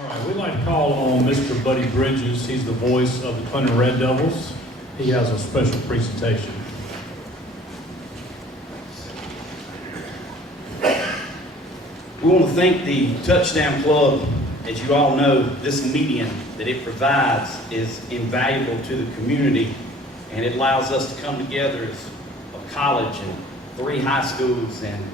All right, we'd like to call on Mr. Buddy Bridges. He's the voice of the Clinton Red Devils. He has a special presentation. We want to thank the Touchdown Club. As you all know, this medium that it provides is invaluable to the community, and it allows us to come together as a college and 3 high schools. And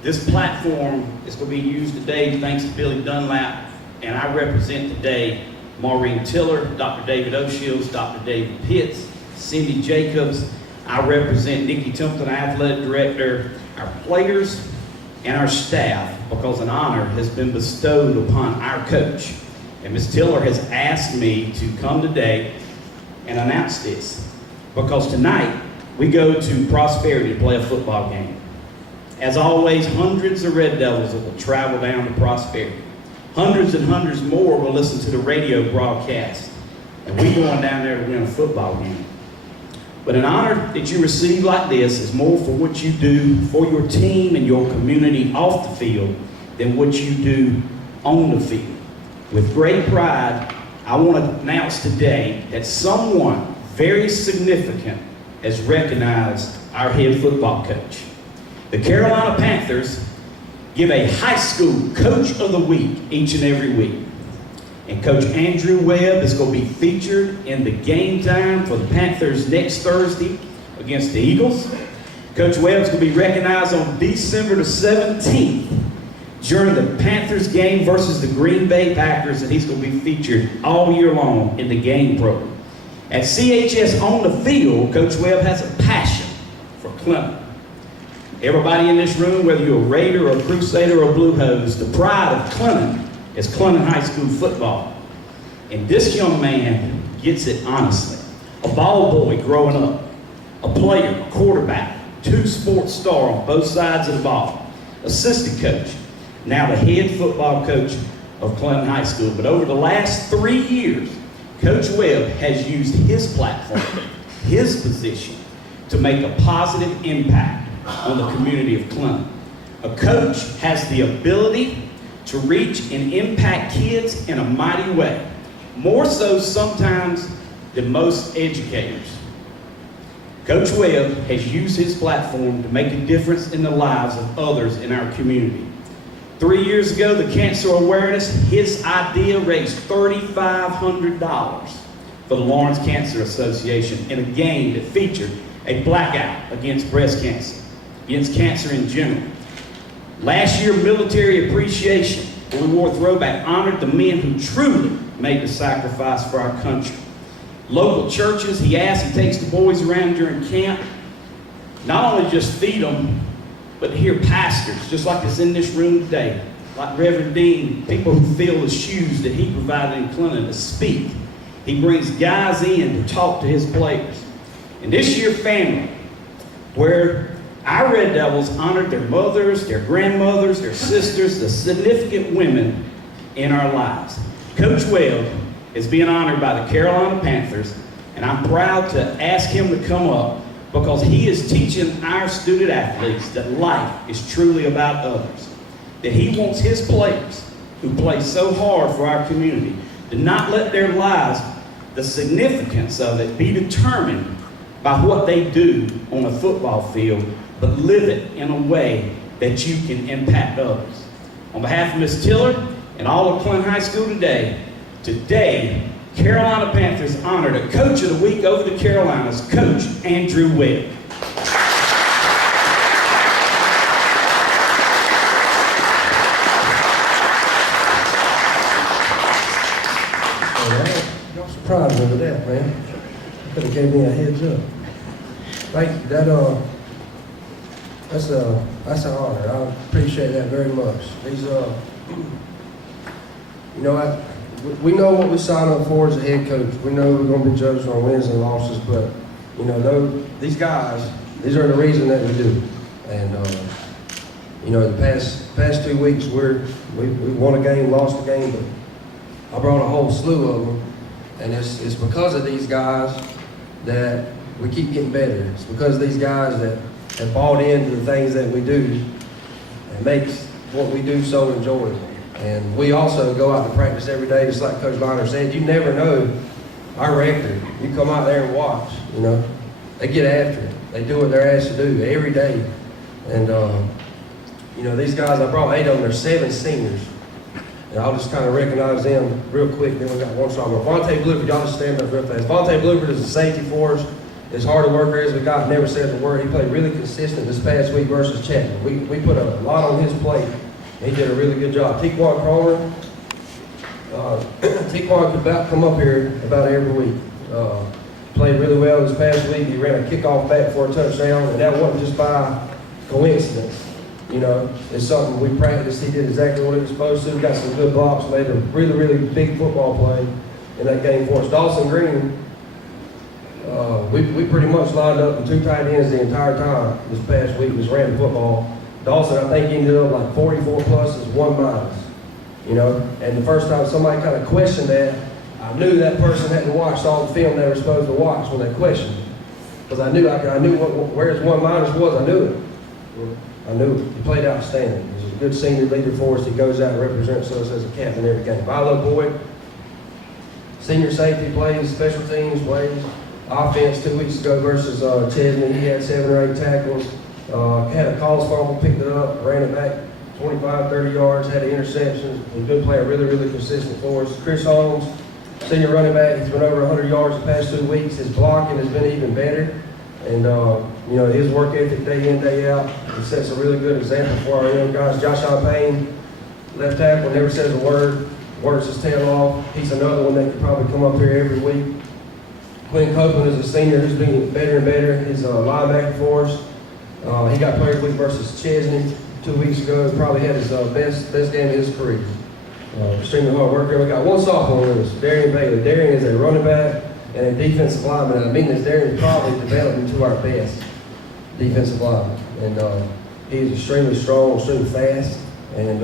this platform is going to be used today thanks to Billy Dunlap, and I represent today Maureen Tiller, Dr. David O'Shields, Dr. David Pitts, Cindy Jacobs. I represent Nikki Templeton, Athletic Director, our players, and our staff, because an honor has been bestowed upon our coach. And Ms. Tiller has asked me to come today and announce this, because tonight we go to Prosperity to play a football game. As always, hundreds of Red Devils will travel down to Prosperity. Hundreds and hundreds more will listen to the radio broadcast. And we're going down there to win a football game. But an honor that you receive like this is more for what you do for your team and your community off the field than what you do on the field. With great pride, I want to announce today that someone very significant has recognized our head football coach. The Carolina Panthers give a high school coach of the week each and every week. And Coach Andrew Webb is going to be featured in the game time for the Panthers next Thursday against the Eagles. Coach Webb is going to be recognized on December the 17th during the Panthers game versus the Green Bay Packers, and he's going to be featured all year long in the game program. At CHS on the field, Coach Webb has a passion for Clinton. Everybody in this room, whether you're a Raider or a Crusader or a Blue Hose, the pride of Clinton is Clinton High School football. And this young man gets it honestly. A ball boy growing up, a player, a quarterback, 2 sports star on both sides of the ball, assistant coach, now the head football coach of Clinton High School. But over the last 3 years, Coach Webb has used his platform, his position, to make a positive impact on the community of Clinton. A coach has the ability to reach and impact kids in a mighty way, more so sometimes than most educators. Coach Webb has used his platform to make a difference in the lives of others in our community. 3 years ago, the cancer awareness, his idea raised $3,500 for the Lawrence Cancer Association in a game that featured a blackout against breast cancer, against cancer in general. Last year, Military Appreciation, where we wore throwback, honored the men who truly made the sacrifice for our country. Local churches, he takes the boys around during camp, not only just feed them, but to hear pastors, just like that's in this room today, like Reverend Dean, people who fill the shoes that he provided in Clinton to speak. He brings guys in to talk to his players. And this year, family, where our Red Devils honored their mothers, their grandmothers, their sisters, the significant women in our lives. Coach Webb is being honored by the Carolina Panthers, and I'm proud to ask him to come up because he is teaching our student athletes that life is truly about others. That he wants his players who play so hard for our community to not let their lives, the significance of it, be determined by what they do on a football field, but live it in a way that you can impact others. On behalf of Ms. Tiller and all of Clinton High School today, Carolina Panthers honored a Coach of the Week over the Carolinas, Coach Andrew Webb. All right. Y'all surprised me with that, man. Could have gave me a heads up. Thank you. That's an honor. I appreciate that very much. We know what we sign up for as a head coach. We know we're going to be judged on wins and losses, but these guys, these are the reason that we do. And the past 2 weeks we won a game, lost a game, but I brought a whole slew of them, and it's because of these guys that we keep getting better. It's because of these guys that have bought into the things that we do and makes what we do so enjoyable. And we also go out to practice every day, just like Coach Bonner said. You never know our record. You come out there and watch, you know. They get after it. They do what they're asked to do every day. And, you know, these guys, I brought 8 of them. They're 7 seniors. And I'll just kind of recognize them real quick. Then we got one stronger. Vontae Bluford, y'all just stand up real fast. Vontae Bluford is a safety for us. As hard a worker as we got, never says a word. He played really consistent this past week versus Chapman. We put a lot on his plate. He did a really good job. Tequan Cromer, Tequan could about come up here about every week. Played really well this past week. He ran a kickoff back for a touchdown, and that wasn't just by coincidence. You know, it's something we practiced. He did exactly what he was supposed to. Got some good blocks. Made a really, really big football play in that game for us. Dawson Green, we pretty much lined up in 2 tight ends the entire time this past week. Just ran the football. Dawson, I think, ended up like 44 pluses, 1 minus. You know, and the first time somebody kind of questioned that, I knew that person hadn't watched all the film they were supposed to watch when they questioned it. Because I knew where his 1 minus was. I knew it. I knew it. He played outstanding. He's a good senior leader for us. He goes out and represents us as a captain every game. Milo Boyd, senior safety, plays special teams, plays offense 2 weeks ago versus Chesney. He had 7 or 8 tackles. Had a calls fumble, picked it up, ran it back 25, 30 yards, had an interception. He's been playing really, really consistent for us. Chris Holmes, senior running back, he's been over 100 yards the past 2 weeks. His blocking has been even better. And, you know, his work ethic day in, day out, he sets a really good example for our young guys. Josh Payne, left tackle, never says a word, works his tail off. He's another one that could probably come up here every week. Quinn Copeland is a senior who's been better and better. He's a linebacker for us. He got played week versus Chesney 2 weeks ago. Probably had his best game of his career. Extremely hard worker. We got one sophomore with us, Darian Bailey. Darian is a running back and a defensive lineman. I mean, Darian is probably developed into our best defensive lineman. And he's extremely strong, extremely fast. And,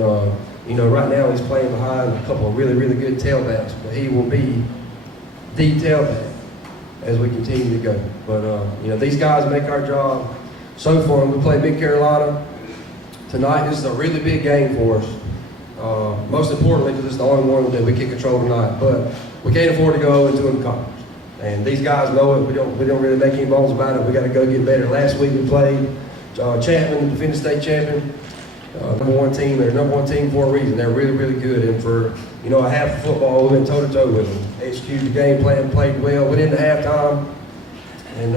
you know, right now he's playing behind a couple of really, really good tailbacks. But he will be the tailback as we continue to go. But, you know, these guys make our job so fun. We play Big Carolina tonight. This is a really big game for us. Most importantly, because it's the only one that we can control tonight. But we can't afford to go 0-2 in the conference. And these guys know it. We don't really make any bones about it. We got to go get better. Last week we played Chapman, the defending state champion. Number 1 team. They're number 1 team for a reason. They're really, really good. And for, you know, a half of football, we went toe-to-toe with them. Executed the game plan, played well. Went into halftime. And,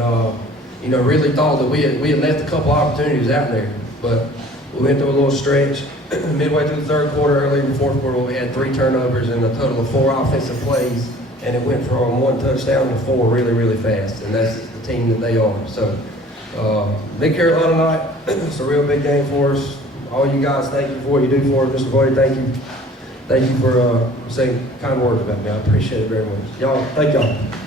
you know, really thought that we had left a couple opportunities out there. But we went through a little stretch midway through the 3rd quarter, early in the 4th quarter, where we had 3 turnovers and a total of 4 offensive plays. And it went from 1 touchdown to 4 really, really fast. And that's the team that they are. So, Big Carolina night, it's a real big game for us. All you guys, thank you for what you do for us. Mr. Boyd, thank you. Thank you for saying kind words about me. I appreciate it very much. Y'all, thank y'all.